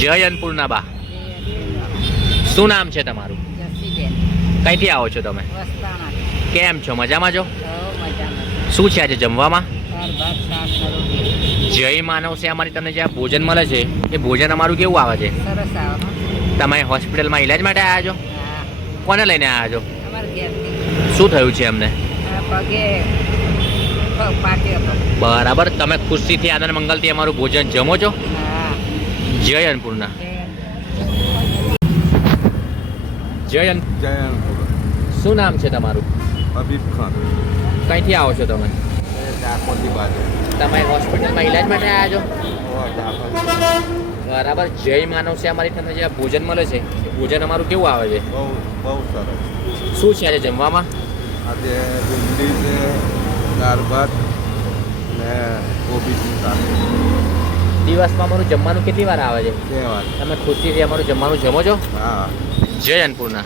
જય અન્નપૂર્ણા બા, શું નામ છે તમારું? કઈથી આવો છો તમે? કેમ છો? મજામાં છો? શું છે આજે જમવામાં? જય માનવ સેવામાંથી તમને જે આ ભોજન મળે છે એ ભોજન અમારું કેવું આવે છે? તમે હોસ્પિટલમાં ઇલાજ માટે આવ્યા છો? કોને લઈને આવ્યા છો? શું થયું છે એમને? બરાબર, તમે ખુશીથી આનંદ મંગલથી અમારું ભોજન જમો છો? જય અન્નપૂર્ણા. જય શું નામ છે તમારું? હબીબ ખાન. કઈથી આવો છો તમે? ડાકોરની બાજુ. તમે હોસ્પિટલમાં ઇલાજ માટે આવ્યા છો? બરાબર, જય માનવ છે અમારી તમને જે ભોજન મળે છે એ ભોજન અમારું કેવું આવે છે? બહુ બહુ સરસ. શું છે આજે જમવામાં? આજે ભીંડી છે, દાળ ભાત ને કોબીજનું શાક. દિવસમાં અમારું જમવાનું કેટલી વાર આવે છે? 2 વાર. તમે ખુશીથી અમારું જમવાનું જમો છો? હા. જય અન્નપૂર્ણા.